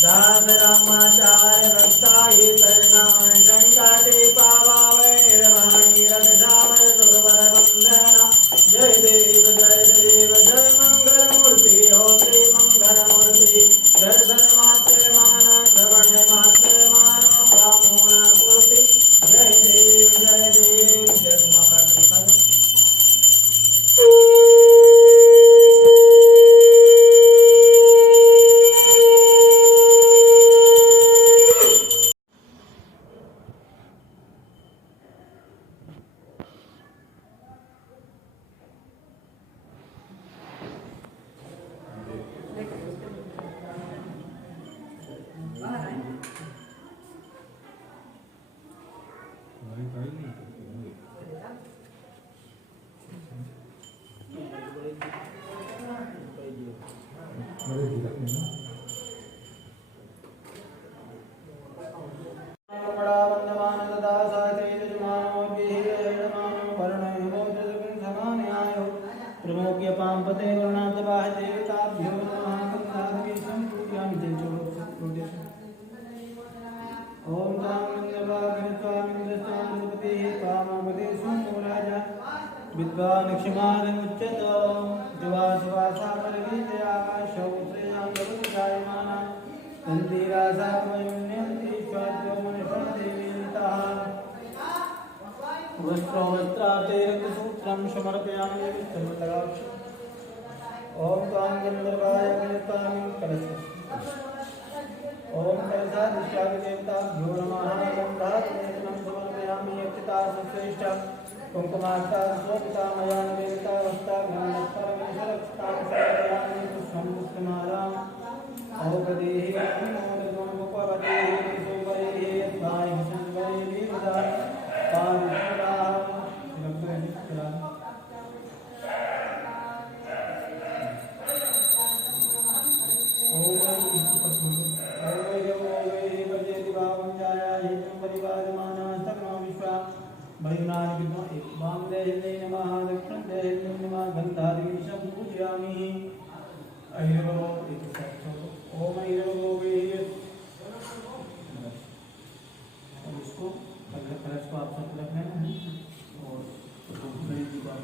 दास रामाचार्य भक्ताये तजनाम शंकाटे पावावैरवाणी रथश्याम सुरवर वंदना जय देव जय मंगल मूर्ति हो श्री मंगल मूर्ति दर्शन मात्र मान श्रवण मात्र मान ब्राह्मण पूर्ति जय देव जय माता दी विद्वान क्षमादमुच्यत जुवासुवासामरगीतयाशौश्रेयाङ्गवजायमाना तन्तिरासामयुन्यन्ति स्वाद्यो मनुष्यदेवीताः वस्त्रवस्त्रातेरक्तसूत्रं समर्पयामि विष्णुतगाक्ष ॐ त्वां गन्धर्वाय गणितां कलशः ॐ कलशादिष्टादिदेवताभ्यो नमः गन्धात्मेनं समर्पयामि यक्षितासश्रेष्ठा कुंकुमार्ता स्वपितामया निवेदितावस्था ज्ञानस्वरमेश्वरक्षतां समर्पयामि पुष्पं पुष्पमालाम् औपदेहि नमोदगुणमुपवदेहि सुवरेहि यद्वाहि संवरेहि विदाय पारिषदाः वामदेहे नमः दक्षिणदेहे नमः गन्धादिशं पूजयामि ऐरवो इति ओम ऐरवो वेहि और इसको कलश को आप सब रखना है और गणेश जी को आप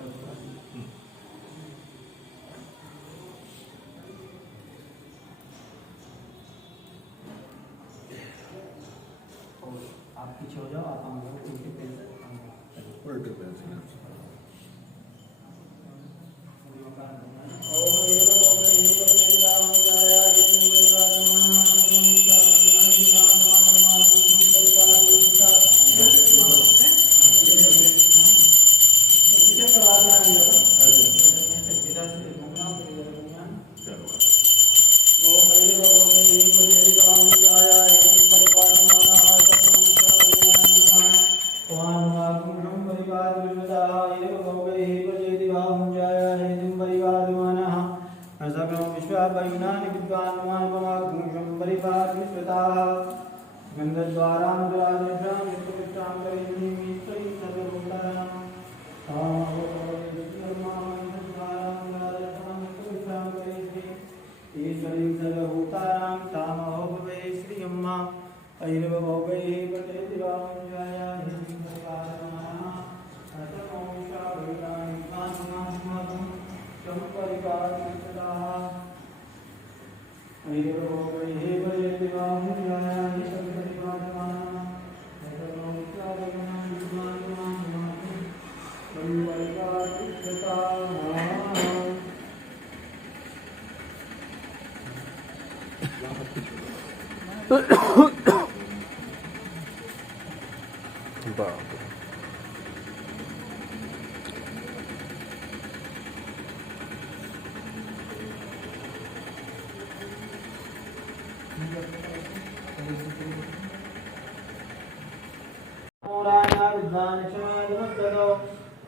और आप पीछे हो जाओ आप हम लोग उल्टे पैर उल्टे पैर से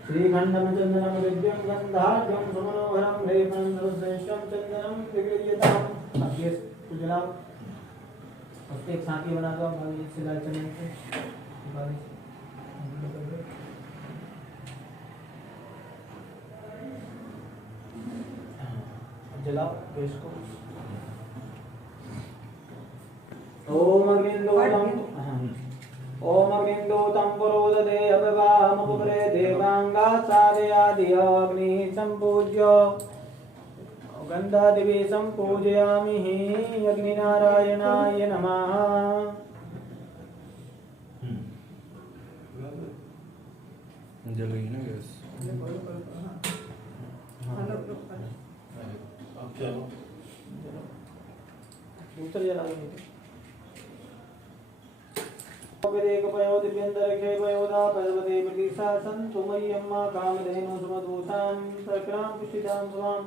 श्रीखंडम चंदनम दिव्यं गंधाढ्यं सुमनोहरं लेपनं सर्वश्रेष्ठं चंदनं विगृह्यताम्। अब ये जलाओ, उसके एक साथी बना दो भाई सिलाई चने से जलाओ गैस को। ओम अग्निन्दूतं पुरोदते अभवामुपरे देवांगा साधयादियो अग्निः सम्पूज्य गन्धादिभिः सम्पूजयामि अग्निनारायणाय नमः। जलेगी ना गैस। अब चलो दूसरा जला देंगे। वेदेकपयो दिव्यन्तरिक्षे पयोदा पर्वते प्रतिसा सन्तु मय्यम्मा कामधेनु सुमधुसां प्रक्रां पुष्टिदां स्वां।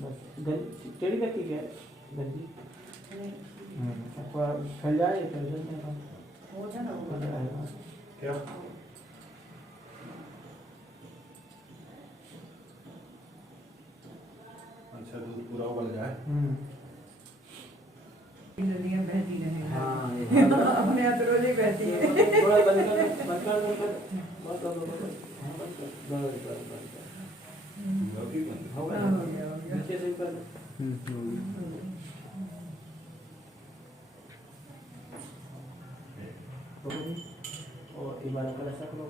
बस टेढ़ी करती क्या गंदी आपका फैल जाए फैल जाते हैं हो जाना क्या अच्छा दूध पूरा उबल जाए। नदियाँ बहती रहेंगी। हाँ अपने यहाँ तो रोज ही बहती है। थोड़ा बंद कर बहुत हो गया नीचे से कर और इबारत का ऐसा करो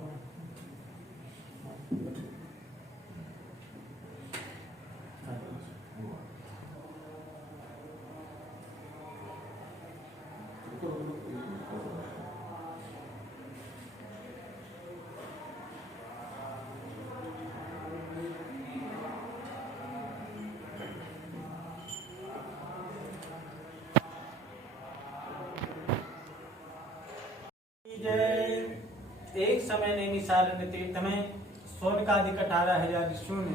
एक समय नैमिषारण्य तीर्थ में शौनकादिक 18,000 ऋषियों ने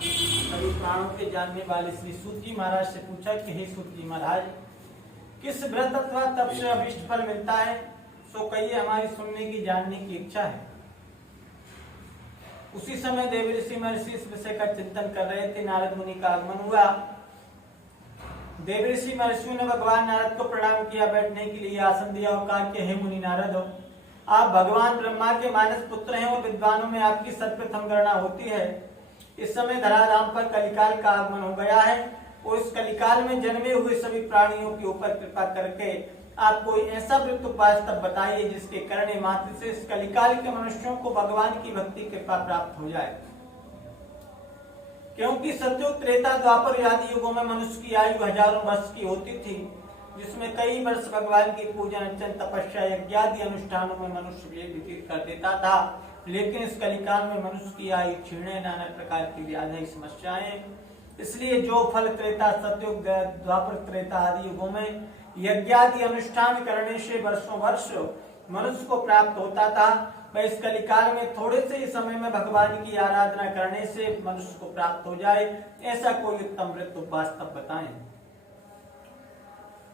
सभी प्राणों के जानने वाले श्री सूत जी महाराज से पूछा कि हे सूत जी महाराज, किस व्रत अथवा तप से अभिष्ट फल मिलता है, सो कहिए, हमारी सुनने की जानने की इच्छा है। उसी समय देव ऋषि महर्षि इस विषय का चिंतन कर रहे थे। नारद मुनि का आगमन हुआ। देव ऋषि महर्षियों ने भगवान नारद को प्रणाम किया, बैठने के लिए आसन दिया और कहा कि हे मुनि नारद, आप भगवान ब्रह्मा के मानस पुत्र हैं और विद्वानों में आपकी सर्वप्रथम गणना होती है। इस समय धराधाम पर कलिकाल का आगमन हो गया है और इस कलिकाल में जन्मे हुए सभी प्राणियों के ऊपर कृपा करके आप कोई ऐसा व्रत उपाय तब बताइए जिसके करने मात्र से इस कलिकाल के मनुष्यों को भगवान की भक्ति कृपा प्राप्त हो जाए। क्योंकि सतयुग, त्रेता, द्वापर आदि युगों में मनुष्य की आयु हजारों वर्ष की होती थी, जिसमें कई वर्ष भगवान की पूजन अर्चन तपस्या यज्ञ आदि अनुष्ठानों में मनुष्य व्यतीत कर देता था। लेकिन इस कलिकाल में मनुष्य की आयु क्षीण है, नाना प्रकार की व्याधि समस्याएं। इसलिए जो फल त्रेता, सतयुग, द्वापर, त्रेता आदि युगों में यज्ञ आदि अनुष्ठान करने से वर्षों वर्ष मनुष्य को प्राप्त होता था, वह इस कलिकाल में थोड़े से ही समय में भगवान की आराधना करने से मनुष्य को प्राप्त हो जाए। ऐसा कोई उत्तम व्रत उपाय तब बताएं।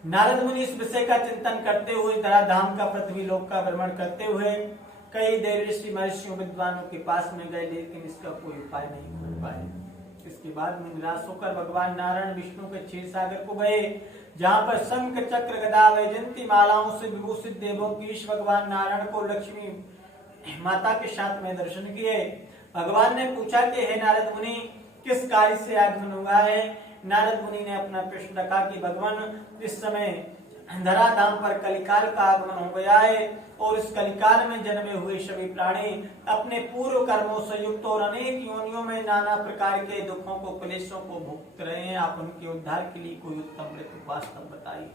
नारद मुनि इस विषय का चिंतन करते हुए धराधाम का, पृथ्वी लोक का भ्रमण करते हुए कई देव ऋषि महर्षियों विद्वानों के पास में गए, लेकिन इसका कोई उपाय नहीं कर पाए। इसके बाद में निराश होकर भगवान नारायण विष्णु के क्षीर सागर को गए, जहाँ पर शंख, चक्र, गदा, वैजयंती मालाओं से विभूषित देवों की भगवान नारायण को लक्ष्मी माता के साथ में दर्शन किए। भगवान ने पूछा कि हे नारद मुनि, किस कार्य से आगमन हुआ है। नारद मुनि ने अपना प्रश्न रखा कि भगवान, इस समय धराधाम पर कलिकाल का आगमन हो गया है और इस कलिकाल में जन्मे हुए सभी प्राणी अपने पूर्व कर्मों से युक्त और अनेक योनियों में नाना प्रकार के दुखों को, क्लेशों को भुगत रहे हैं। आप उनके उद्धार के लिए कोई उत्तम व्रत उपाय बताइए।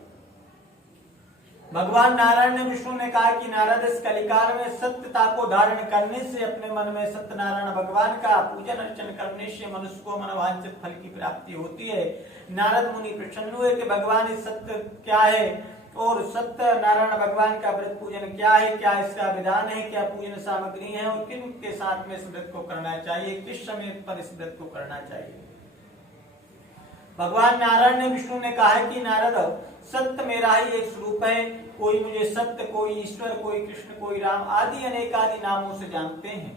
भगवान नारायण ने विष्णु ने कहा कि नारद, इस कलिकाल में सत्यता को धारण करने से, अपने मन में सत्यनारायण भगवान का पूजन अर्चन करने से मनुष्य को मनोवांछित फल की प्राप्ति होती है। नारद मुनि प्रसन्न हुए कि भगवान इस सत्य क्या है और सत्य नारायण भगवान का व्रत पूजन क्या है, क्या इसका विधान है, क्या पूजन सामग्री है और किन के साथ में इस व्रत को करना चाहिए, किस समय पर इस व्रत को करना चाहिए। भगवान नारायण ने विष्णु ने कहा कि नारद, सत्य मेरा ही एक स्वरूप है। कोई मुझे सत्य, कोई ईश्वर, कोई कृष्ण, कोई राम आदि अनेक आदि नामों से जानते हैं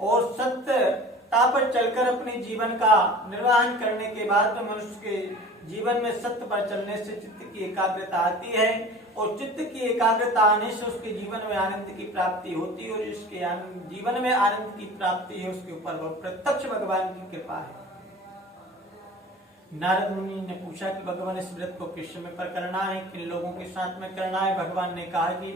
और सत्यता पर चलकर अपने जीवन का निर्वहन करने के बाद में मनुष्य के जीवन में सत्य पर चलने से चित्त की एकाग्रता आती है और चित्त की एकाग्रता आने से उसके जीवन में आनंद की प्राप्ति होती है और जिसके जीवन में आनंद की प्राप्ति है उसके ऊपर प्रत्यक्ष भगवान की कृपा है। नारद मुनि ने पूछा कि भगवान इस व्रत को किस समय पर करना है, किन लोगों के साथ में करना है। भगवान ने कहा कि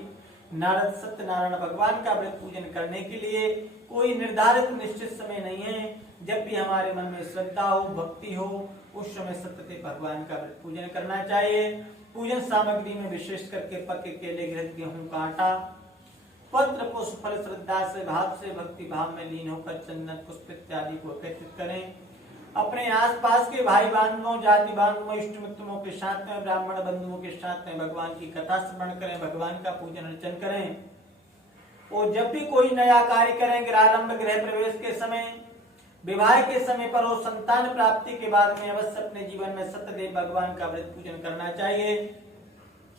नारद, सत्यनारायण भगवान का व्रत पूजन करने के लिए कोई निर्धारित निश्चित समय नहीं है। जब भी हमारे मन में श्रद्धा हो, भक्ति हो, उस समय सत्य भगवान का व्रत पूजन करना चाहिए। पूजन सामग्री में विशेष करके पके केले, घृत, गेहूं का आटा, पत्र, पुष्प, फल श्रद्धा से भाव से भक्ति भाव में लीन होकर चंदन, पुष्प इत्यादि को एकत्रित करें। अपने आसपास के भाई बंधुओं, जाति बंधुओं, इष्ट मित्रों के साथ में, ब्राह्मण बंधुओं के साथ में भगवान की कथा श्रवण करें, भगवान का पूजन अर्चन करें। और जब भी कोई नया कार्य करें, गृहारंभ, गृह प्रवेश के समय, विवाह के समय पर और संतान प्राप्ति के बाद में अवश्य अपने जीवन में सत्यदेव भगवान का व्रत पूजन करना चाहिए।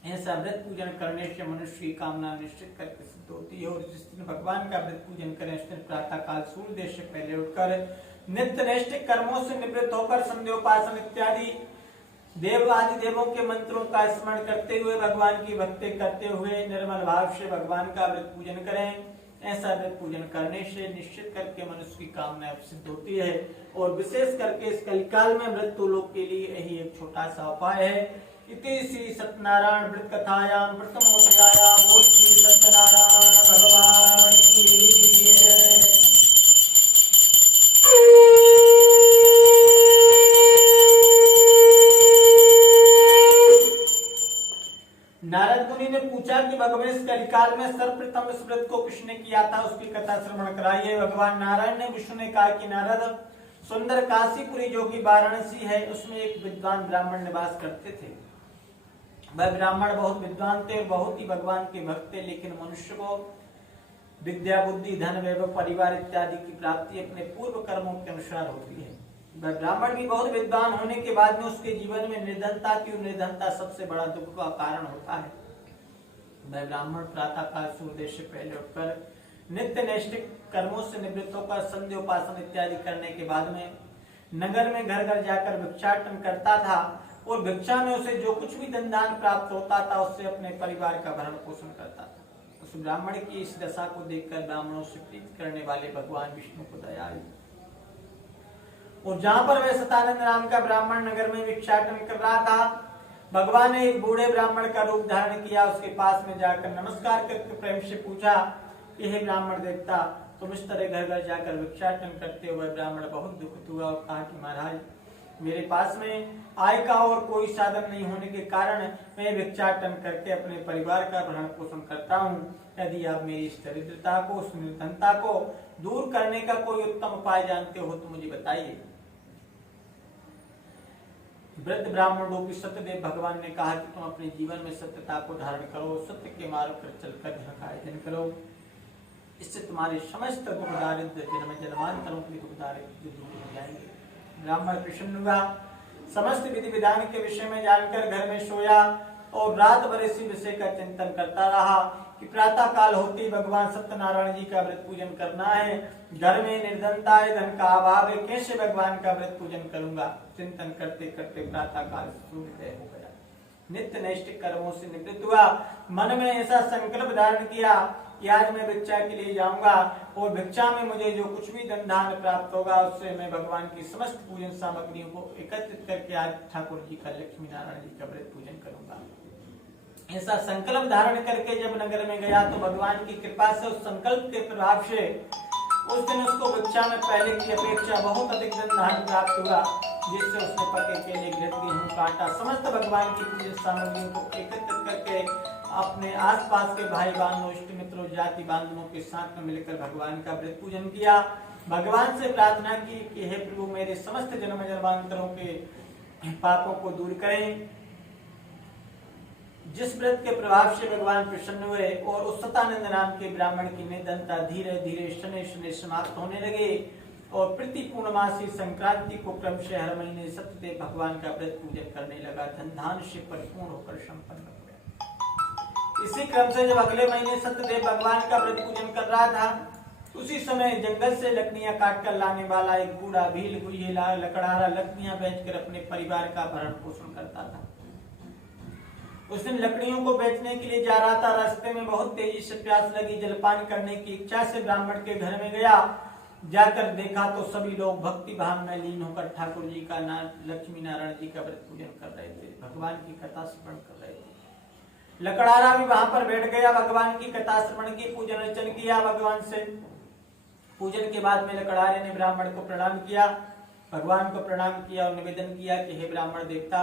ऐसा व्रत पूजन करने से मनुष्य की कामना निश्चित करके सिद्ध होती है। और जिस दिन भगवान का व्रत पूजन करें, उस दिन प्रातः काल सूर्योदय से पहले उठकर नित्य नैष्ठिक कर्मों से निवृत्त होकर संध्योपासन इत्यादि देव आदि देवों के मंत्रों का स्मरण करते हुए, भगवान की भक्ति करते हुए निर्मल भाव से भगवान का व्रत पूजन करें। ऐसा व्रत पूजन करने से निश्चित करके मनुष्य की कामना सिद्ध होती है। और विशेष करके इस कलिकाल में मृत्यु लोग के लिए यही एक छोटा सा उपाय है। इति श्री सत्यनारायण व्रत कथायां प्रथमोध्यायां बोल श्री सत्यनारायण भगवान की जय। नारद मुनि ने पूछा कि भगवान इस कलिकाल में सर्वप्रथम इस व्रत को किसने किया था, उसकी कथा श्रवण कराइए। भगवान नारायण ने विष्णु ने कहा कि नारद, सुंदर काशीपुरी जो कि वाराणसी है, उसमें एक विद्वान ब्राह्मण निवास करते थे। वह ब्राह्मण बहुत विद्वान थे और बहुत ही भगवान के भक्त थे, लेकिन मनुष्य को विद्या, बुद्धि, धन, वैभव, परिवार इत्यादि की प्राप्ति अपने पूर्व कर्मों के अनुसार होती है। वह ब्राह्मण भी बहुत विद्वान होने के बाद में उसके जीवन में निर्धनता थी और निर्धनता सबसे बड़ा दुख का कारण होता है। वह ब्राह्मण प्रातः काल सूर्योदय से पहले उठकर नित्य नैष्ठिक कर्मों से निवृत्त होकर संध्योपासन इत्यादि करने के बाद में नगर में घर घर जाकर भिक्षाटन करता था और भिक्षा में उसे जो कुछ भी धन दान प्राप्त होता था उससे अपने परिवार का भरण पोषण करता था। उस ब्राह्मण की इस दशा को देखकर ब्राह्मणों से प्रीत करने वाले भगवान विष्णु को दया आई और जहां पर वह सतानंद नाम का ब्राह्मण नगर में भिक्षाटन कर रहा था, भगवान ने एक बूढ़े ब्राह्मण का रूप धारण किया। उसके पास में जाकर नमस्कार करके प्रेम से पूछा कि हे ब्राह्मण देवता, तुम इस तरह घर घर जाकर भिक्षाटन करते हुए। ब्राह्मण बहुत दुखित हुआ और कहा कि महाराज, मेरे पास में आय का और कोई साधन नहीं होने के कारण मैं भिक्षाटन करके अपने परिवार का भरण पोषण करता हूँ। यदि आप मेरी इस दरिद्रता को, उस निर्धनता को दूर करने का कोई उत्तम उपाय जानते हो तो मुझे बताइए। वृद्ध ब्राह्मण रूपी सत्यदेव भगवान ने कहा कि तुम अपने जीवन में सत्यता को धारण करो, सत्य के मार्ग पर चलकर धन का अर्जन करो। इससे तुम्हारे समस्त दुख दारिद्र जन्म जन्मांतरों के दुख दारिद्र दूर हो जाएंगे। ब्राह्मण प्रसन्न हुआ, समस्त विधि विधान के विषय में जानकर घर में सोया और रात भर इसी विषय का चिंतन करता रहा कि प्रातः काल होते ही भगवान सत्यनारायण जी का व्रत पूजन करना है। घर में निर्धनता है, धन का अभाव है, कैसे भगवान का व्रत पूजन करूंगा। चिंतन करते करते प्रातः काल सूर्योदय हो गया। नित्य नैष्ठिक कर्मों से निवृत्त हुआ। मन में ऐसा संकल्प धारण किया कि आज मैं भिक्षा के लिए जाऊंगा और भिक्षा में मुझे जो कुछ भी धन धान प्राप्त होगा उससे मैं भगवान की समस्त पूजन सामग्रियों को एकत्रित करके आज ठाकुर जी का, लक्ष्मी नारायण जी का व्रत पूजन करूंगा। ऐसा संकल्प धारण करके जब नगर में गया तो भगवान की कृपा से, उस संकल्प के प्रभाव से उस दिन उसको भिक्षा में पहले की अपेक्षा बहुत अधिक धन धान प्राप्त हुआ, जिससे उसने पके केले, घृत, गेहूं का आटा, समस्त भगवान की पूजन सामग्रियों को एकत्रित करके अपने आसपास के भाई बहनों, इष्ट मित्रों, जाति बांधवों के साथ में मिलकर भगवान का व्रत पूजन किया। भगवान से प्रार्थना की कि हे प्रभु, मेरे समस्त जन्म जन्मांतरों के पापों को दूर करें। जिस व्रत के प्रभाव से भगवान प्रसन्न हुए और उस सतानंद नाम के ब्राह्मण की निर्धनता धीरे धीरे शनि शनि समाप्त होने लगे और प्रति पूर्णमासी संक्रांति को क्रम से हर महीने सत्यदेव भगवान का व्रत पूजन करने लगा। धन धान से परिपूर्ण होकर संपन्न हो गया। इसी क्रम से जब अगले महीने सत्यदेव भगवान का व्रत पूजन कर रहा था, उसी समय जंगल से लकड़ियां काट कर लाने वाला एक बूढ़ा भील गुरियेला लकड़हारा लकड़ियां बेचकर अपने परिवार का भरण पोषण करता था। उस दिन लकड़ियों को बेचने के लिए जा रहा था। रास्ते में बहुत तेजी से प्यास लगी। जलपान करने की इच्छा से ब्राह्मण के घर में गया। जाकर देखा तो सभी लोग भक्ति भाव में लीन होकर ठाकुर जी का लक्ष्मी नारायण जी का व्रत पूजन कर रहे थे, भगवान की कथा श्रवण कर रहे थे। लकड़ारा भी वहां पर बैठ गया, भगवान की कथा श्रवण की, पूजन अर्चन किया भगवान से। पूजन के बाद में लकड़ारे ने ब्राह्मण को प्रणाम किया, भगवान को प्रणाम किया और निवेदन किया कि हे ब्राह्मण देवता,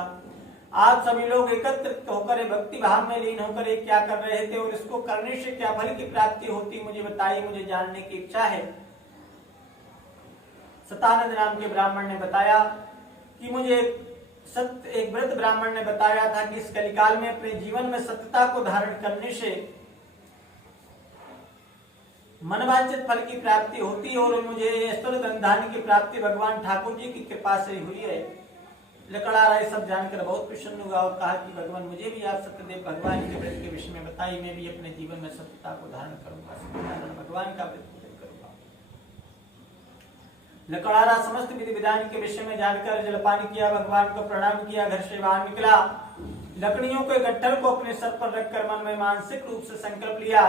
आप सभी लोग एकत्रित होकर भक्ति भाव में लीन होकर ये क्या कर रहे थे और इसको करने से क्या फल की प्राप्ति होती, मुझे बताइए, मुझे जानने की इच्छा है। सतानंद नाम के ब्राह्मण ने बताया कि मुझे एक वृद्ध ब्राह्मण ने बताया था कि इस कलिकाल में अपने जीवन में सत्यता को धारण करने से मनवांछित फल की प्राप्ति होती है और मुझे ऐश्वर्य धन धान्य की प्राप्ति भगवान ठाकुर जी की कृपा से हुई है। लकड़ारा ये सब जानकर बहुत प्रसन्न हुआ और कहा कि भगवान मुझे भी आप सत्यदेव भगवान के व्रत के विषय में बताइए, मैं भी अपने जीवन में सत्यता को धारण करूंगा, सत्यनारायण भगवान का व्रत पूजन करूंगा। लकड़ारा समस्त विधि विधान के विषय में जानकर जलपान किया, भगवान को प्रणाम किया, घर से बाहर निकला। लकड़ियों के गट्ठर को अपने सर पर रखकर मन में मानसिक रूप से संकल्प लिया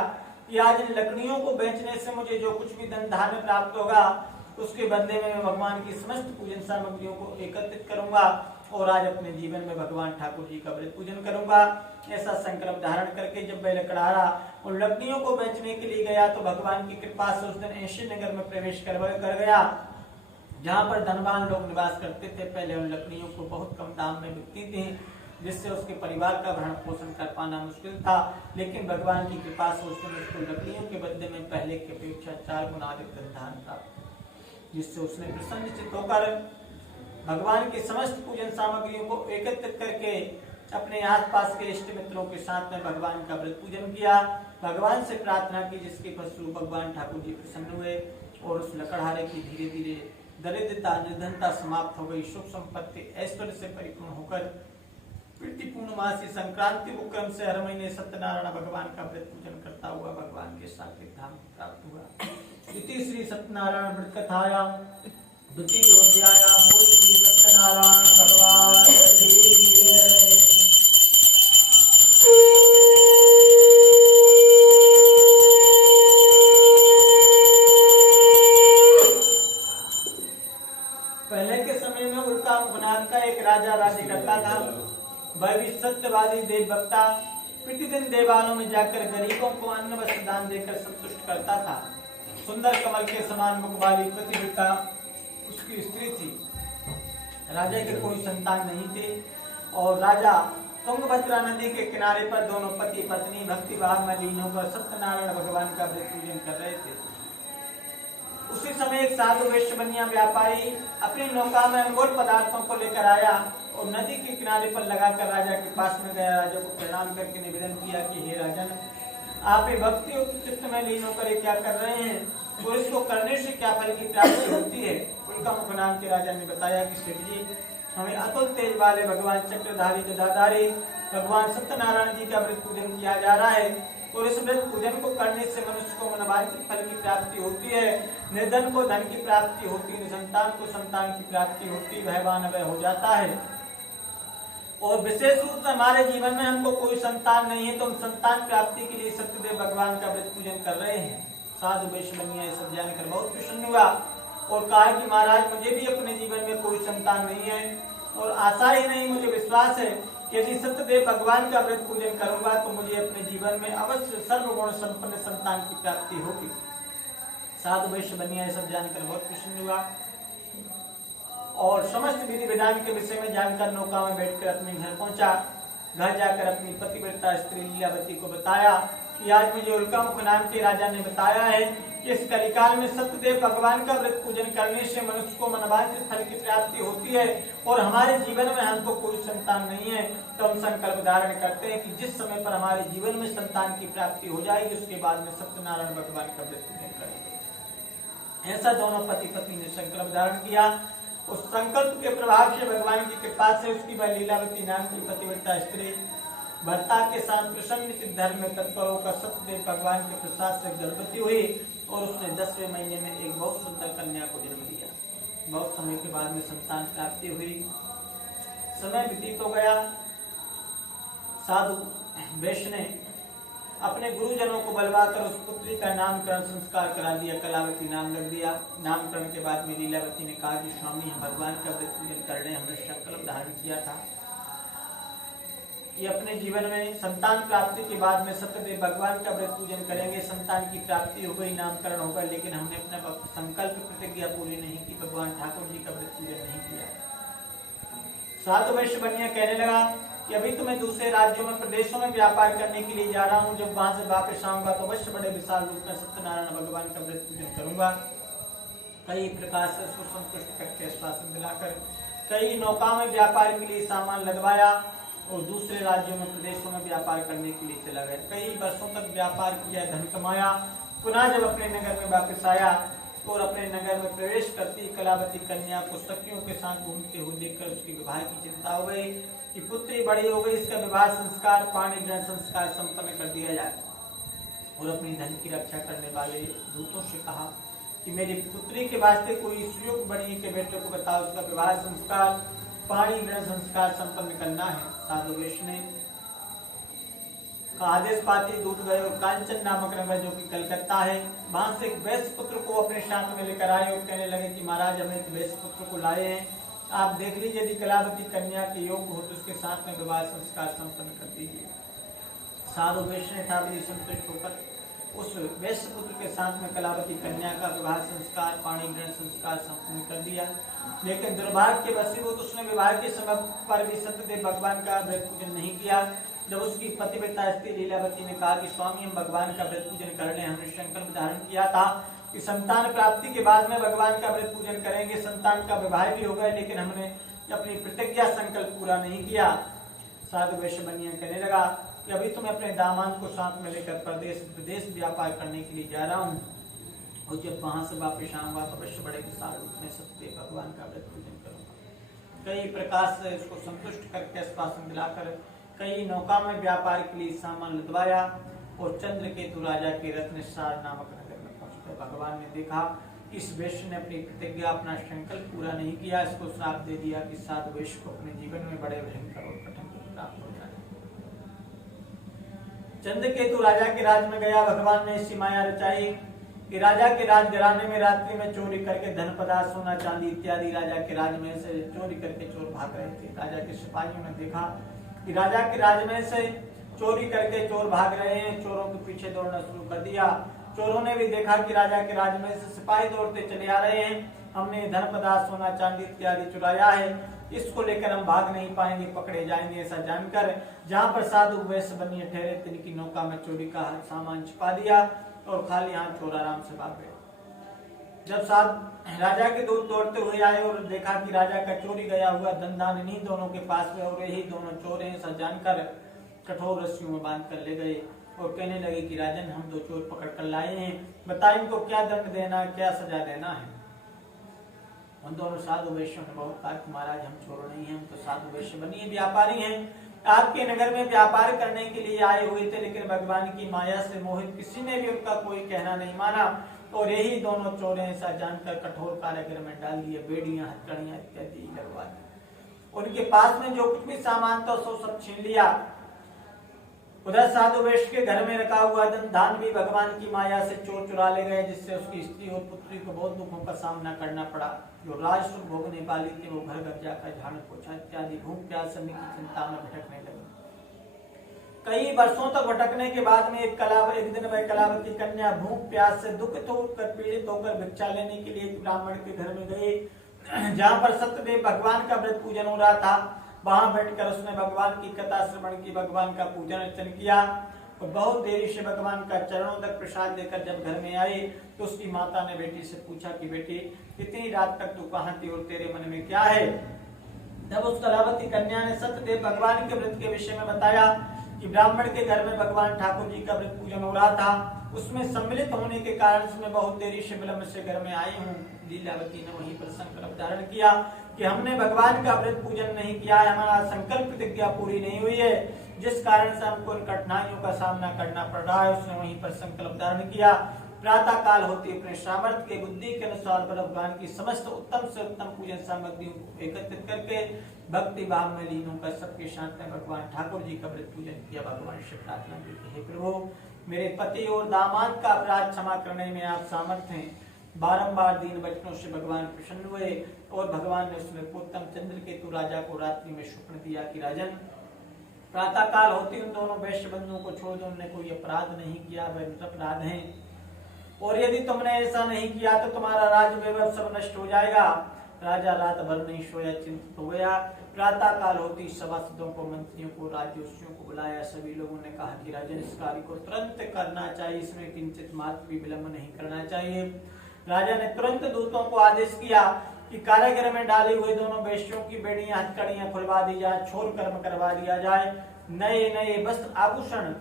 कि आज इन लकड़ियों को बेचने से मुझे जो कुछ भी धन धान्य प्राप्त होगा उसके बदले में मैं भगवान की समस्त पूजन सामग्रियों को एकत्रित करूंगा और आज अपने जीवन में भगवान ठाकुर जी का व्रत पूजन करूंगा। ऐसा संकल्प धारण करके जब वह लकड़ारा उन लकड़ियों को बेचने के लिए गया तो भगवान की कृपा से उस दिन ऐसे नगर में प्रवेश कर गया जहाँ पर धनवान लोग निवास करते थे। पहले उन लकड़ियों को बहुत कम दाम में बिकती थी, जिससे उसके परिवार का भरण पोषण कर पाना मुश्किल था, लेकिन भगवान की कृपा से उसको लकड़ियों के बदले में पहले की अपेक्षा 4 गुना अधिक धन प्राप्त, जिससे उसने प्रसन्नचित्त होकर भगवान की समस्त पूजन सामग्रियों को एकत्रित करके अपने आसपास के इष्ट मित्रों के साथ में भगवान का व्रत पूजन किया, भगवान से प्रार्थना की, जिसके फलस्वरूप भगवान ठाकुर जी प्रसन्न हुए और उस लकड़हारे की धीरे धीरे दरिद्रता निर्धनता समाप्त हो गई, सुख संपत्ति ऐश्वर्य से परिपूर्ण होकर प्रीति पूर्णमासी संक्रांति उपक्रम से हर महीने सत्यनारायण भगवान का व्रत पूजन करता हुआ भगवान के सात्विक धाम प्राप्त हुआ। इति श्री सत्यनारायण व्रत कथायां द्वितीयोऽध्यायः मूल श्री सत्यनारायण भगवान की जय। पहले के समय में उल्का नाम का एक राजा राज्य करता था। वह भी सत्यवादी देवभक्ता, प्रतिदिन देवालयों में जाकर गरीबों को अन्न वस्त्र दान देकर संतुष्ट करता था। सुंदर कमल के समान मुख वाली प्रतिभा उसकी स्त्री थी। राजा के कोई संतान नहीं थे और राजा तुंगभद्रा नदी के किनारे पर दोनों पति पत्नी भक्ति भाव में लीन होकर सत्यनारायण भगवान का व्रत पूजन कर रहे थे। उसी समय एक साधु वैश्य बनिया व्यापारी अपनी नौका में अनमोल पदार्थों को लेकर आया और नदी के किनारे पर लगाकर राजा के पास में गया। राजा को प्रणाम करके निवेदन किया कि हे राजन, आप ये भक्ति चित्त में लीन होकर क्या कर रहे हैं और इसको करने से क्या फल की प्राप्ति होती है। उनका मुख नाम के राजा ने बताया कि सेठ जी, हमें अतुल तेज वाले भगवान चक्रधारी गदाधारी भगवान सत्यनारायण जी का व्रत पूजन किया जा रहा है और इस व्रत पूजन को करने से मनुष्य को मनोवांछित फल की प्राप्ति होती है, निर्धन को धन की प्राप्ति होती है, निसंतान को संतान की प्राप्ति होती, भयवान भय हो जाता है। और विशेष रूप से हमारे जीवन में हमको कोई संतान नहीं है तो हम संतान प्राप्ति के लिए सत्यदेव भगवान का व्रत पूजन कर रहे हैं। साधु वैश्य बनिया ये सब जानकर बहुत प्रसन्न हुआ और कहा कि महाराज, मुझे भी अपने जीवन में कोई संतान नहीं है और आशा ही नहीं, मुझे विश्वास है कि यदि सत्यदेव भगवान का व्रत पूजन करूंगा तो मुझे अपने जीवन में अवश्य सर्वगुण संपन्न संतान की प्राप्ति होगी। साधु वैश्य बनिया ये सब जानकर बहुत प्रसन्न हुआ और समस्त विधि विधान के विषय में जानकर नौका में बैठकर अपने घर पहुंचा। घर जाकर अपनी पतिव्रता स्त्री लीलावती को बताया कि आज मुझे उल्कामुख नाम के राजा ने बताया है कि इस कलिकाल में सत्यदेव भगवान का व्रत पूजन करने से मनुष्य को मनोवांछित फल की प्राप्ति होती है और हमारे जीवन में हमको कोई संतान नहीं है, तो हम संकल्प धारण करते हैं कि जिस समय पर हमारे जीवन में संतान की प्राप्ति हो जाएगी उसके बाद में सत्यनारायण भगवान का व्रत पूजन करेंगे। ऐसा दोनों पति पत्नी ने संकल्प धारण किया। उस संकल्प के प्रभाव से भगवान की कृपा से उसकी वह लीलावती नाम की पतिव्रता स्त्री भर्ता के साथ प्रसन्न धर्म में तत्पर होकर सत्यदेव भगवान के प्रसाद से गर्भवती हुई और उसने 10वें महीने में एक बहुत सुंदर कन्या को जन्म दिया। बहुत समय के बाद में संतान प्राप्ति हुई। समय व्यतीत हो गया। साधु वैश्य ने अपने गुरुजनों को बलवाकर उस पुत्री का नामकरण संस्कार करा दिया, कलावती नाम रख दिया। नामकरण के बाद में लीलावती ने कहा कि स्वामी हम भगवान का व्रत पूजन करने हमने संकल्प धारण किया था ये अपने जीवन में संतान प्राप्ति के बाद में सत्यदेव भगवान का व्रत पूजन करेंगे, संतान की प्राप्ति हो गई, नामकरण होगा, लेकिन हमने अपना संकल्प प्रतिज्ञा पूरी नहीं की, भगवान ठाकुर जी का व्रत पूजन नहीं किया। साधु वैश्य बनिया कहने लगा कि अभी तो मैं दूसरे राज्यों में प्रदेशों में व्यापार करने के लिए जा रहा हूँ, जब वहां से वापस आऊंगा तो अवश्य बड़े विशाल रूप में सत्यनारायण भगवान का व्रत पूजन करूंगा। कई प्रकार से उसको संतुष्ट करके आश्वासन दिलाकर कई नौकाओं में व्यापार के लिए सामान लगवाया और दूसरे राज्यों में प्रदेशों में व्यापार करने के लिए चला गया। कई वर्षों तक व्यापार किया, धन कमाया, पुनः जब अपने नगर में वापस आया और अपने नगर में प्रवेश करती कलावती कन्या को सखियों के साथ घूमते हुए देखकर उसकी विवाह की चिंता हो गई कि पुत्री बड़ी हो गई, इसका विवाह संस्कार पाणी ग्रहण संस्कार संपन्न कर दिया जाए। और अपनी धन की रक्षा करने वाले दूतों से कहा कि मेरी पुत्री के वास्ते कोई सुयोग बनी के बेटे को बताओ, उसका विवाह संस्कार पाणी ग्रहण संस्कार संपन्न करना है। साधु वेश ने का आदेश पाते दूत गए और कांचन नामक नगर जो कि कलकत्ता है, वहां से एक वैश्य पुत्र को अपने साथ में लेकर आए और कहने लगे कि महाराज हम एक वैश्य पुत्र को लाए हैं, आप देख लीजिए यदि कलावती कन्या के योग हो तो उसके साथ में विवाह संस्कार संपन्न कर दीजिए। साधु वेश ने ठाकुर संतुष्ट होकर उस वैश्य पुत्र के साथ में कलावती कन्या का विवाह संस्कार पाणी ग्रहण संस्कार संपन्न कर दिया। लेकिन दुर्भाग्य के वशीभूत उसने विवाह के समय पर भी सत्यदेव भगवान का व्रत पूजन नहीं किया। जब उसकी पतिव्रता स्त्री लीलावती ने कहा कि स्वामी हम भगवान का व्रत पूजन कर ले, हमने संकल्प धारण किया था कि संतान प्राप्ति के बाद में भगवान का व्रत पूजन करेंगे, संतान का विवाह भी हो गया, लेकिन हमने अपनी प्रतिज्ञा संकल्प पूरा नहीं किया। साधु वैश्य बनिया कहने लगा कि अभी तो मैं अपने दामाद को साथ में लेकर प्रदेश व्यापार करने के लिए जा रहा हूँ और जब वहां से वापस आऊंगा तो अवश्य बड़े विशाल रूप में सत्यदेव भगवान का व्रत पूजन करूंगा। कई प्रकार से उसको संतुष्ट करके आश्वासन दिलाकर कई नौका में व्यापार के लिए सामान लदवाया और चंद्रकेतु राजा के रत्नसार नामक नगर में पहुंचते भगवान ने देखा कि इस वैश्य ने अपनी प्रतिज्ञा अपना संकल्प पूरा नहीं किया, इसको श्राप दे दिया कि साधु वैश्य को अपने जीवन में बड़े भयंकर और कठिन प्राप्त हो जाए। चंद्रकेतु राजा के राज में गया, भगवान ने ऐसी माया रचाई कि राजा के राज घराने में रात्रि में चोरी करके धन पदार्थ सोना चांदी इत्यादि राजा के राज में से चोरी करके चोर भाग रहे थे। राजा के सिपाहियों ने देखा कि राजा के राज में से चोरी करके चोर भाग रहे हैं, चोरों के पीछे दौड़ना शुरू कर दिया। चोरों ने भी देखा कि राजा के राज में से सिपाही दौड़ते चले आ रहे हैं, हमने धन पदार्थ सोना चांदी इत्यादि चुराया है, इसको लेकर हम भाग नहीं पाएंगे, पकड़े जाएंगे। ऐसा जानकर जहाँ पर साधु वैश्य बनिए ठहरे थे की नौका में चोरी का सामान छिपा दिया और खाली हाथ चोर आराम से भाग गए। जब राजा के दूत दौड़ते हुए आए और देखा कि राजा का चोरी गया हुआ धन दान इन्हीं दोनों के पास में और यही दोनों चोर हैं, ऐसा जानकर कठोर रस्सियों में बांध कर ले गए और कहने लगे कि राजन हम दो चोर पकड़ कर लाए हैं, बताएं इनको क्या दंड देना, क्या सजा देना है। उन दोनों साधु वैश्यों ने बहुत कहा कि महाराज हम चोर नहीं हैं, हम तो साधु वैश्य बनिए व्यापारी हैं, आपके नगर में व्यापार करने के लिए आए हुए थे, लेकिन भगवान की माया से मोहित किसी ने भी उनका कोई कहना नहीं माना और यही दोनों चोर ऐसा जानकर कठोर कारागृह में डाल दिए, बेड़ियां हथकड़ियां इत्यादि लगवा दी। उनके पास में जो कुछ भी सामान था सो सब छीन लिया। उधर साधु वैश्य के घर में रखा हुआ धन भी भगवान की माया से चोर चुरा ले गए, जिससे उसकी स्त्री और पुत्री को बहुत दुखों का सामना करना पड़ा। जो राज सुख भोगने वाली थी वो घर घर जाकर झाड़ू पोछा इत्यादि भूख प्यास की चिंता में भटकने लगी। कई वर्षों तक भटकने के बाद में एक दिन वह कलावती कन्या भूख प्यास से दुखित होकर पीड़ित होकर भिक्षा लेने के लिए ब्राह्मण के घर में गई, जहाँ पर सत्यदेव भगवान का व्रत पूजन हो रहा था। वहां बैठकर उसने भगवान की कथा श्रवण की, भगवान का पूजन अर्चन किया और बहुत देरी से भगवान का चरणों तक प्रसाद देकर जब घर में आई तो उसकी माता ने बेटी से पूछा कि बेटी इतनी रात तक तू कहाँ थी और तेरे मन में क्या है। तब उस कलावती कन्या ने सत्यदेव भगवान के व्रत के विषय में बताया कि ब्राह्मण के घर में भगवान ठाकुर जी का व्रत पूजन हो रहा था, उसमें सम्मिलित होने के कारण मैं बहुत देरी से विलंब से घर में आई हूँ। लीलावती ने वहीं पर संकल्प धारण किया कि हमने भगवान का व्रत पूजन नहीं किया है, हमारा संकल्प प्रतिज्ञा पूरी नहीं हुई है, जिस कारण से हमको इन कठिनाइयों का सामना करना पड़ रहा है। उसने वहीं पर संकल्प धारण किया, प्रातः काल होती अपने सामर्थ्य के बुद्धि के अनुसार भगवान की समस्त उत्तम से उत्तम पूजन सामग्रियों को एकत्रित करके भक्ति भाव में लीन होकर सबके साथ में भगवान ठाकुर जी का व्रत पूजन किया। भगवान से प्रार्थना की, हे प्रभु मेरे पति और दामाद का अपराध क्षमा करने में आप सामर्थ्य हैं। बारंबार दीन वचनों से भगवान प्रसन्न हुए और भगवान ने उसमें उत्तम चंद्रकेतु राजा को रात्रि में स्वप्न दिया कि राजन, प्रातः काल होते उन दोनों वैश्य बंधुओं को छोड़ दो, उन्होंने कोई अपराध नहीं किया, वह अपराध हैं, और यदि तुमने ऐसा नहीं किया तो तुम्हारा राज वैभव सब नष्ट हो जाएगा। राजा रात भर नहीं सोया, चिंतित हो गया। प्रातः काल होती सभासदों को, मंत्रियों को, राज्यों को बुलाया। सभी लोगों ने कहा कि राजन, इस कार्य को तुरंत करना चाहिए, इसमें किंचित मात्र भी विलंब नहीं करना चाहिए। राजा ने तुरंत दूतों को आदेश किया कि कारागृह में डाले हुए दोनों वेश्यों की बेड़ियां हथकड़ियां खुलवा दी जाए, छोर कर्म करवा दिया जाए, नए नए वस्त्र आभूषण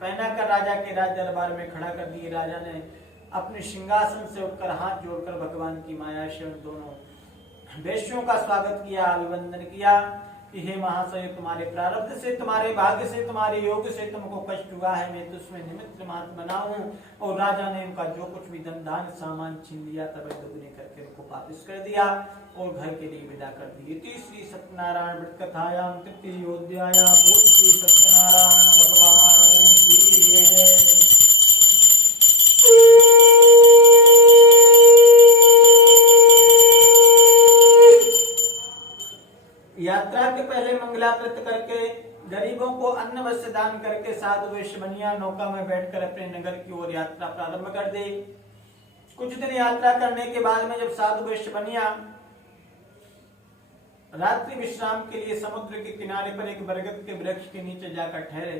पहना कर राजा के राज दरबार में खड़ा कर दिए। राजा ने अपने सिंहासन से उठकर हाथ जोड़कर भगवान की माया से उन दोनों वेश्यों का स्वागत किया, अभिवंदन किया कि हे महाशय, तुम्हारे प्रारब्ध से, तुम्हारे भाग्य से, तुम्हारे योग से तुमको कष्ट हुआ है, मैं तो उसमें निमित्त मात्र बना हूं। और राजा ने उनका जो कुछ भी धन दान सामान छीन लिया तब दुगने करके उनको वापस कर दिया और घर के लिए विदा कर दिए। तीसरी सत्यनारायण व्रत कथायाम तृतीयोध्यायाम बोल श्री सत्यनारायण भगवान की जय। यात्रा के पहले मंगलाकृत करके गरीबों को अन्न वस्त्र दान करके साधु वेश्य बनिया नौका में बैठकर अपने नगर की ओर यात्रा प्रारंभ कर दी। कुछ दिन यात्रा करने के बाद में जब साधु वेश्य बनिया रात्रि विश्राम के लिए समुद्र के किनारे पर एक बरगद के वृक्ष के नीचे जाकर ठहरे,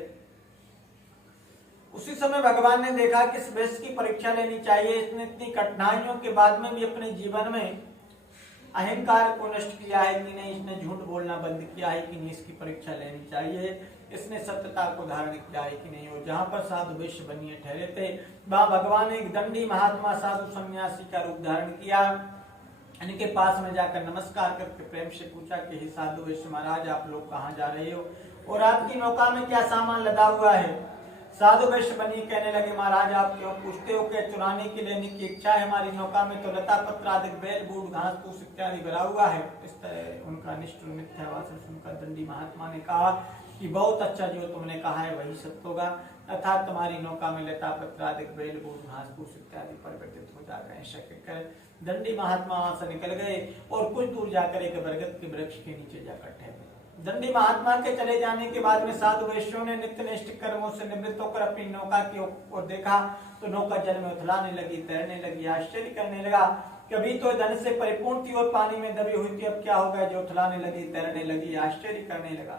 उसी समय भगवान ने देखा कि इस वेश्य की परीक्षा लेनी चाहिए। इसने इतनी कठिनाइयों के बाद में भी अपने जीवन में अहंकार को नष्ट किया है कि नहीं, इसने झूठ बोलना बंद किया है कि नहीं, इसकी परीक्षा लेनी चाहिए, इसने सत्यता को धारण किया है कि नहीं। और जहां पर साधु वेश्य बनिए ठहरे थे, वहां भगवान ने एक दंडी महात्मा साधु सन्यासी का रूप धारण किया। इनके पास में जाकर नमस्कार करके प्रेम से पूछा कि हे साधु वेश्य महाराज, आप लोग कहाँ जा रहे हो और आपकी नौका में क्या सामान लदा हुआ है। साधु वैश्य बनी कहने लगे, महाराज आप क्यों पूछते हो, क्या चुराने की लेने की इच्छा है। हमारी नौका में तो लता पत्र आदि बैल बूढ़ घास फूस इत्यादि भरा हुआ है। इस तरह उनका निष्ठुर मिथ्या भाषण सुनकर दंडी महात्मा ने कहा कि बहुत अच्छा, जो तुमने कहा है वही सत्य होगा, अर्थात तुम्हारी नौका में लता पत्र आदि बैल बूढ़ घास फूस इत्यादि परिवर्तित हो जाएगा। ऐसा कहकर दंडी महात्मा वहां से निकल गए और कुछ दूर जाकर एक बरगद के वृक्ष के नीचे जाकर ठहरे। दंडी महात्मा के चले जाने के बाद में साधु वैश्यों ने नित्य निष्ठ कर्मों से निवृत्त होकर अपनी नौका की ओर देखा तो नौका जल में उथलाने लगी, तैरने लगी। आश्चर्य करने लगा, कभी तो धन से परिपूर्ण थी और पानी में दबी हुई थी, अब क्या हो गया जो उथलाने लगी, तैरने लगी। आश्चर्य करने लगा,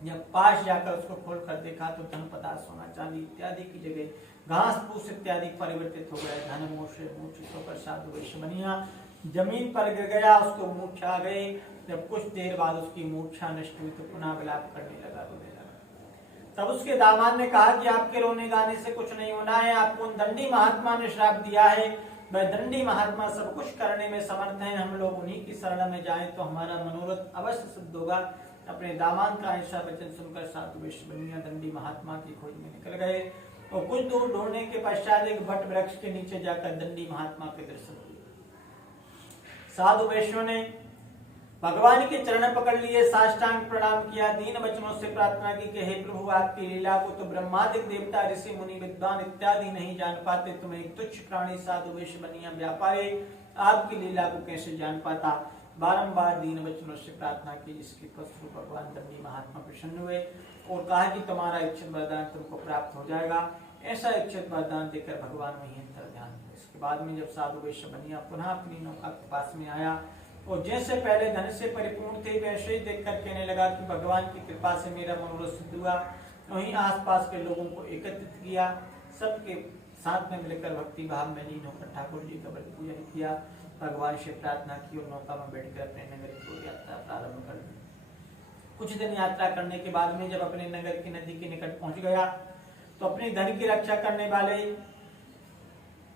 जब पास जाकर उसको खोल कर देखा तो धन पदार्थ, सोना चांदी इत्यादि की जगह घास फूस इत्यादि परिवर्तित हो गए। धन मोह से मूर्छित होकर साधु वैश्य बनिया जमीन पर गिर गया, उसको मूर्छा आ गई। जब कुछ देर बाद उसकी मूर्छा नष्ट हुई तो पुनः विलाप करने लगा, रोने लगा। तब उसके दामाद ने कहा कि आपके रोने गाने से कुछ नहीं होना है, आपको उन दंडी महात्मा ने श्राप दिया है। वह दंडी महात्मा सब कुछ करने में समर्थ हैं, हम लोग उन्हीं की शरण में जाएं तो हमारा मनोरथ अवश्य सिद्ध होगा। अपने दामाद का ऐसा वचन सुनकर साधु वैश्य बनिया दंडी महात्मा की खोज में निकल गए और कुछ दूर ढूंढने के पश्चात एक वट वृक्ष के नीचे जाकर दंडी महात्मा के दर्शन हुए। साधु वैश्यों ने भगवान के चरण पकड़ लिए, साष्टांग प्रणाम किया, दीन वचनों से प्रार्थना की कि हे प्रभु, आपकी लीला को तो ब्रह्मादिक देवता, ऋषि मुनि विद्वान इत्यादि नहीं जान पाते, तुम्हें एक तुच्छ प्राणी साधु वैश्य बनिया व्यापारी आपकी लीला को कैसे जान पाता। बारंबार दीन वचनों से प्रार्थना की, जिसके फलस्वरूप भगवान दंडी महात्मा प्रसन्न हुए और कहा कि तुम्हारा इच्छित वरदान तुमको प्राप्त हो जाएगा। ऐसा इच्छित वरदान देकर भगवान वहीं अंतर ध्यान हुए। इसके बाद में जब साधु वैश्य बनिया पुनः अपनी नौका के पास में आया और जैसे पहले धन से परिपूर्ण थे वैसे ही देखकर कहने लगा कि भगवान की कृपा से मेरा मनोरथ सिद्ध हुआ। वहीं आसपास के लोगों को एकत्रित किया, सबके साथ में मिलकर भक्ति भाव में लीन होकर ठाकुर जी का व्रत पूजन किया, भगवान से प्रार्थना की और नौका में बैठकर अपने नगर की ओर यात्रा प्रारंभ कर दी। कुछ दिन यात्रा करने के बाद में जब अपने नगर की नदी के निकट पहुंच गया तो अपने धन की रक्षा करने वाले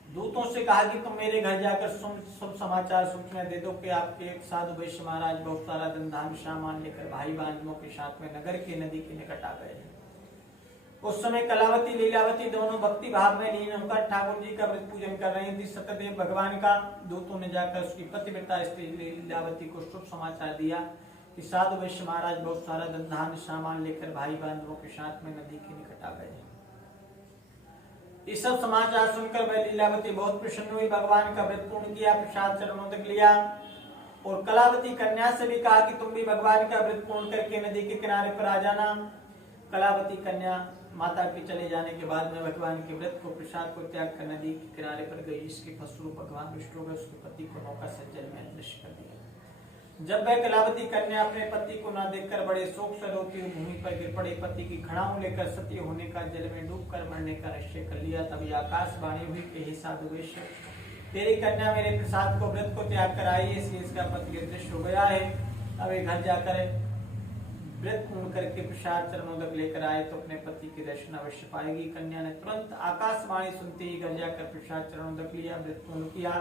दूतों से कहा कि तुम मेरे घर जाकर सब समाचार सूचना दे दो कि आपके एक साधु वैश्य महाराज बहुत सारा धन धान सामान लेकर भाई बहनों के साथ में नगर के नदी के निकट आ गए हैं। उस समय कलावती लीलावती दोनों भक्ति भाव में लीन होकर ठाकुर जी का व्रत पूजन कर रही थी। सत्यदेव भगवान का दूतों ने जाकर उसकी पतिव्रता स्त्री लीलावती को शुभ समाचार दिया कि साधु वैश्य महाराज बहुत सारा धन धान्य सामान लेकर भाई बंधुओं के साथ में नदी के निकट आ गए। ये सब समाचार सुनकर वह लीलावती बहुत प्रसन्न हुई, भगवान का व्रत पूर्ण किया, प्रसाद चरणों तक लिया और कलावती कन्या से भी कहा कि तुम भी भगवान का व्रत पूर्ण करके नदी के किनारे पर आ जाना। कलावती कन्या माता के चले जाने के बाद में भगवान के व्रत को प्रसाद को त्याग कर नदी के किनारे पर गई। इसके फलस्वरूप भगवान विष्णु ने उसके पति को नौका से जल में अदृश्य कर दिया। जब वह कलावती कन्या अपने पति को न देखकर बड़े शोक से रोती हुई भूमि पर गिर पड़ी, पति की खड़ाऊ लेकर सती होने का जल में डूबकर मरने का निश्चय कर लिया। तभी आकाशवाणी हुई कि हे साधु वैश्य, तेरी कन्या मेरे प्रसाद को व्रत को त्याग कर आई है, इसलिए इसका पति अदृश्य हो गया है। अब ये घर जाकर व्रत पूर्ण करके प्रसाद चरणों तक लेकर आए तो अपने पति के दर्शन अवश्य पाएगी। कन्या ने तुरंत आकाशवाणी सुनते ही घर जाकर प्रसाद चरणों तक लिया, व्रत पूर्ण किया।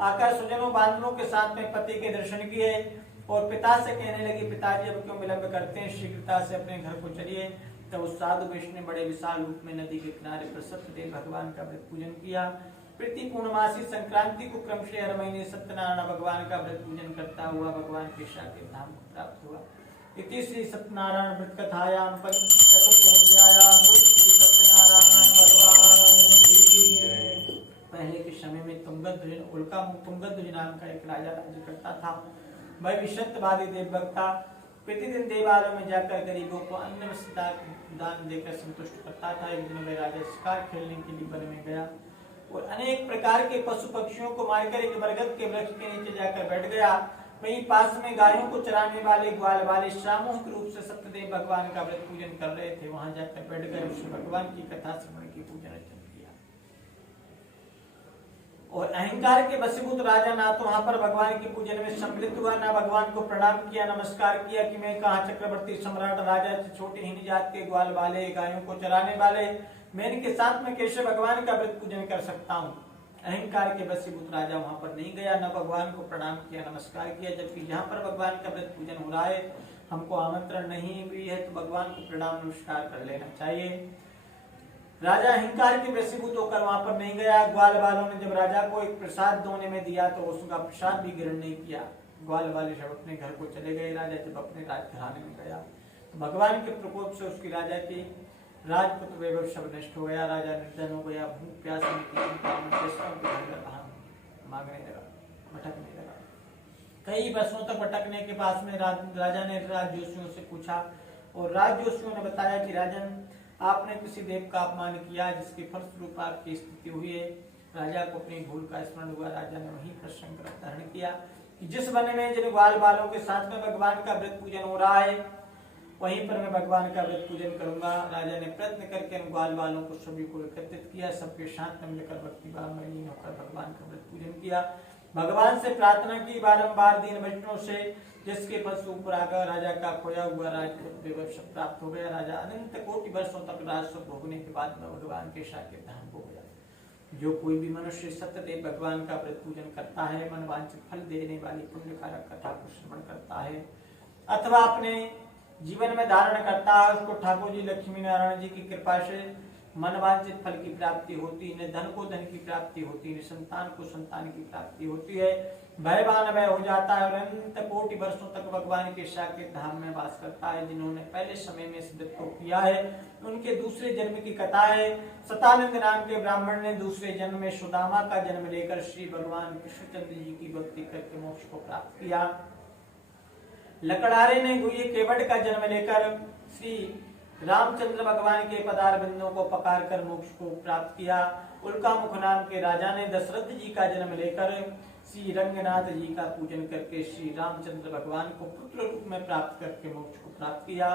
आकर स्वजनों बांधवों के साथ में पति के दर्शन किए और पिता से कहने लगी, पिताजी अब क्यों विलंब करते हैं, शीघ्रता से अपने घर को चलिए। तब उस साधु वैश्य ने बड़े विशाल रूप में नदी के किनारे पर सत्यदेव भगवान का व्रत पूजन किया। प्रति पूर्णमासी संक्रांति को क्रमशः हर महीने सत्यनारायण भगवान का व्रत पूजन करता हुआ भगवान के साकेत धाम को प्राप्त हुआ। इति श्री सत्यनारायण व्रत कथायां पंचचतुर्थोऽध्यायः। श्री सत्यनारायण भगवान की जय। पहले के समय में तुंगध्वज नाम का एक राजा राज्य करता था। वह विशुद्धवादी देवभक्त था। प्रतिदिन देवालयों में जाकर गरीबों को अन्न दान देकर संतुष्ट करता था। एक दिन वह राजा शिकार खेलने के लिए वन में गया और अनेक प्रकार के पशु पक्षियों को मारकर एक बरगद के वृक्ष के नीचे जाकर बैठ गया। वहीं पास में गायों को चराने वाले ग्वाल वाले सामूहिक रूप से सत्यदेव भगवान का व्रत पूजन कर रहे थे। वहां जाकर बैठ गए, उसने भगवान की कथा श्रवण की, पूजन अर्चन किया और अहंकार के वशीभूत राजा ना तो वहां पर भगवान के पूजन में सम्मिलित हुआ, ना भगवान को प्रणाम किया, नमस्कार किया कि मैं कहाँ चक्रवर्ती सम्राट राजा छोटे हिंदी जात के ग्वाल वाले गायों को चराने वाले, मैं इनके साथ में कैसे भगवान का व्रत पूजन कर सकता हूँ। अहंकार के वशीभूत राजा वहां पर नहीं गया, न भगवान को प्रणाम किया, नमस्कार किया। जबकि यहाँ पर भगवान का व्रत पूजन हो रहा है, हमको आमंत्रण नहीं हुई है तो भगवान को प्रणाम नमस्कार कर लेना चाहिए। राजा अहंकार के वशीभूत होकर वहां पर नहीं गया। ग्वाल वालों ने जब राजा को एक प्रसाद दोने में दिया तो उसका प्रसाद भी ग्रहण नहीं किया। ग्वाल वाले सब अपने घर को चले गए। राजा जब अपने राजघराने में गया तो भगवान के प्रकोप से उसकी राजा की राजपुत्र वैभव सब नष्ट हो गया। राजा निर्धन हो गया, भूख प्यास मांगने लगा, भटकने लगा। कई वर्षों तक भटकने के पास में राजा ने राजजोशियों से पूछा और राजजोशियों ने बताया कि राजन, आपने किसी देव का अपमान किया जिसके फलस्वरूप आपकी स्थिति हुई है। राजा को अपनी भूल का स्मरण हुआ। राजा ने वहीं पर संकल्प धारण किया कि जिस वन में जिन ग्वाल बालों के साथ में भगवान का व्रत पूजन हो रहा है वहीं पर मैं भगवान का व्रत पूजन करूंगा। राजा ने प्रयत्न करके ग्वाल बालों को सभी को एकत्रित किया, सबके साथ में मिलकर भक्ति भाव में लीन होकर भगवान का व्रत पूजन किया। भगवान से प्रार्थना की बारंबार दीन वचनों से, जिसके फलस्वरूप राजा का खोया हुआ राजपुत्र वैभव प्राप्त हो गया। राजा अनंत कोटि वर्षों तक राजस्व भोगने के बाद में भगवान के साकेत धाम हो गया। जो कोई भी मनुष्य सत्यदेव भगवान का व्रत पूजन करता है, मनवांछित फल देने वाली पुण्यकारक कथा को श्रवण करता है अथवा अपने जीवन में धारण करता है, उसको ठाकुर जी लक्ष्मी नारायण जी की कृपा से मनवांछित फल की प्राप्ति होती है, धन को धन की प्राप्ति होती है, संतान को संतान की प्राप्ति होती है, भयवान भय हो जाता है और अनंत कोटि वर्षों तक भगवान के साकेत धाम में वास करता है। जिन्होंने पहले समय में इस व्रत को किया है उनके दूसरे जन्म की कथा है। सतानंद नाम के ब्राह्मण ने दूसरे जन्म में सुदामा का जन्म लेकर श्री भगवान कृष्णचंद्र जी की भक्ति करके मोक्ष को प्राप्त किया। लकड़ारे ने गुहे केवट का जन्म लेकर श्री रामचंद्र भगवान के पदार बिंदों को पकार कर मोक्ष को प्राप्त किया। उल्का मुख नाम के राजा ने दशरथ जी का जन्म लेकर श्री रंगनाथ जी का पूजन करके श्री रामचंद्र भगवान को पुत्र रूप में प्राप्त करके मोक्ष को प्राप्त किया।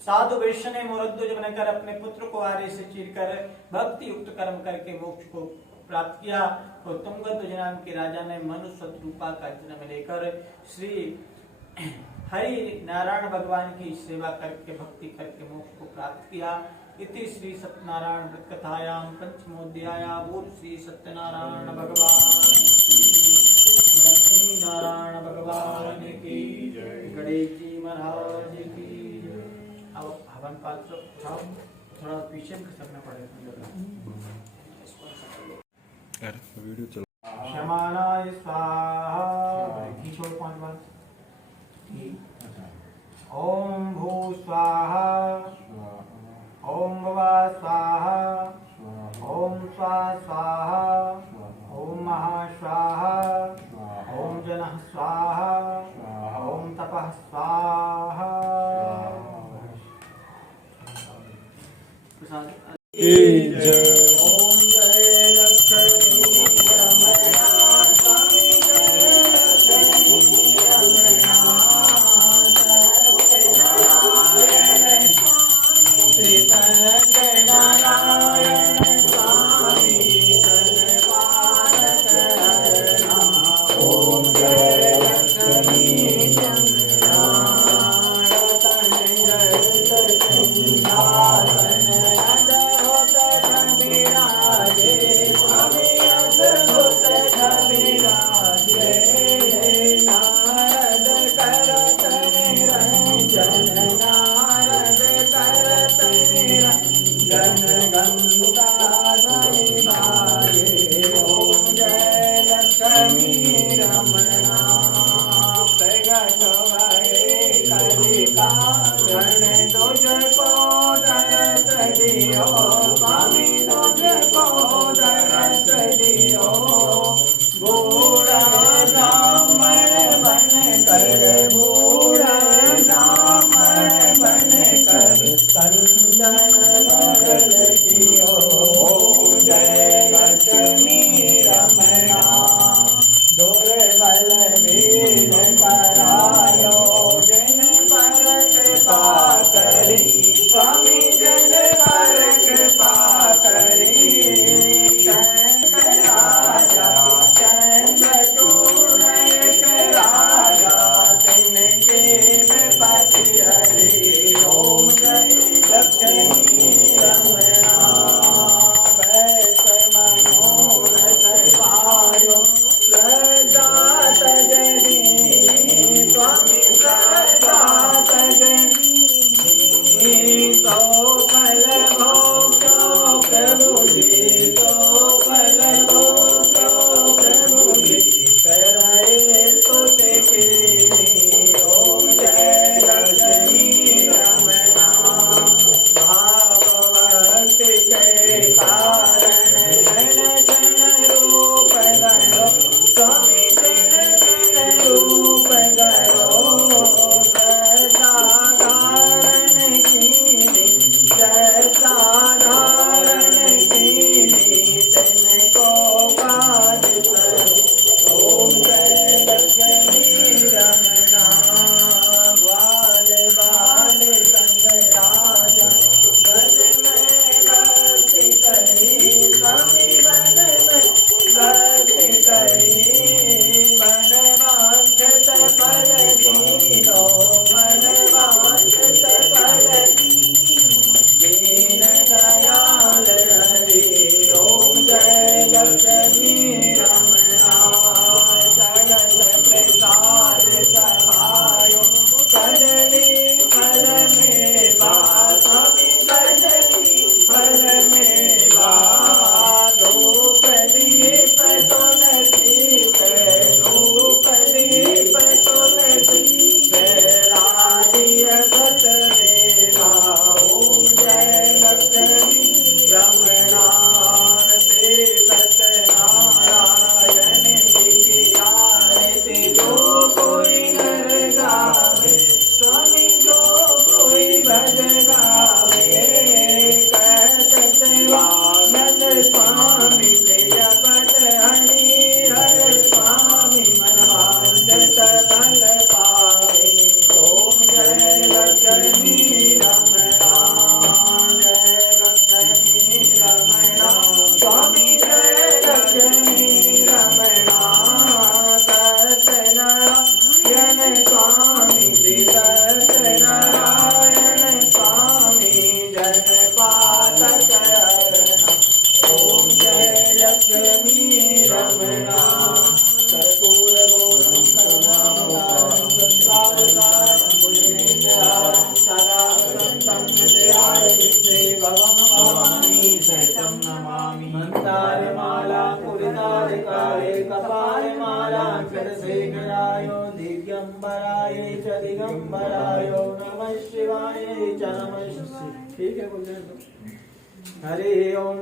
साधु वैश्य ने मोरध्वज बनकर अपने पुत्र को आरे से चीरकर भक्ति युक्त कर्म करके मोक्ष को प्राप्त किया। और तुंगध्वज नाम के राजा ने मनुष्य रूपा का जन्म लेकर श्री हरि नारायण भगवान की सेवा करके भक्ति करके मोक्ष को प्राप्त किया। इति श्री सत्यनारायण व्रत कथायां पंचमोध्याया। बोल श्री सत्यनारायण भगवान श्री लक्ष्मी नारायण भगवान की जय, गणेश जी महाराज की। अब हवन पात्र उठाओ। थोड़ा पीछे खसकना पड़ेगा। यार वीडियो चल क्षमानाय स्वाहा। घी छोड़ 5 बार। ओम भू स्वाहा, ओम भवा स्वाहा, ओम स्वा स्वाहा, ओम महा स्वाहा, ओम जनः स्वाहा, ओम तपः स्वाहा। ओम जय लक्ष्मी रमणा स्वामी, जय लक्ष्मी रमणा सत्यनारायण श्री सत्यनारायण स्वामी धनपालक हरणा। ओम जय लक्ष्मी रमणा सिंहासन अद्भुत विराजे, स्वामी अद्भुत विराजे। नारद करत निरंजन, नारद करत निरंजन, गंगा ध्वनि बाजे। ओम जय लक्ष्मी रमणा प्रगट भये कलिकारण, तुझको दरस दियो स्वामी, तुझको दरस दियो। बूढ़ा ब्राह्मण बन कर, बूढ़ा ब्राह्मण बन कर कंचन बदल कियो। ओम जय लक्ष्मी रमणा दुर्बल भील करायो, जिन पर कृपा करी स्वामी, जिन पर कृपा करी। चंद्र राजा चंद्र चूर्ण राजा, तिनके विपति हरे। ओम जय लक्ष्मी रमणा वैस मनोरथ पायो, सदा सजनी स्वामी सदा सजनी। तो फल भोग्यो प्रभु जी, तो फल भोग्यो प्रभु जी, कराए सुत के। ओम जय लक्ष्मी रमणा भागवत के कारण, जन जन रूप धरो स्वामी, जन जन रूप धरो। साधारण कीनी, साधारण कीनी, तिनको काज करो। ओम जय लक्ष्मी रमणा ग्वाल बाल संग राजा, वन में भक्ति करी स्वामी, वन में भक्ति करी। मन वांछित फल दीनो, मन वांछित फल दीन दयाल हरि। ओम जय लक्ष्मी रमणा जगत प्रसाद समायो, कदली फल में स्वामी, कदली फल में धूप दीप तुलसी, धूप दीप तुलसी राजियत देवा। ओम जय लक्ष्मी रमणा श्री सत्यनारायण जी की आरती जो कोई नर गावे स्वामी, जो कोई भज गावे। कहत वामन स्वामी जपत हरि हर स्वामी, मन वांछित फल पावे। ओम जय लक्ष्मी रमणा, जय लक्ष्मी रमणा स्वामी, जय लक्ष्मी रमणा। सत्यनारायण स्वामी, सत्यनारायण स्वामी, जन पालक हरणा। ओम जय लक्ष्मी रमणा कर्पूर गौरम करुणावतारम संसारसारम भुजगेन्द्रहारं सदा वसन्तं हृदयारविन्दे भवम् भवानी सहितं नमामि मन्दारमाला पूरिताधिकारे कपालमालाक्षरशेखराय दिगंबराय च दिगंबराय नमः शिवाय च नमः। ठीक है बोल हरि ओम।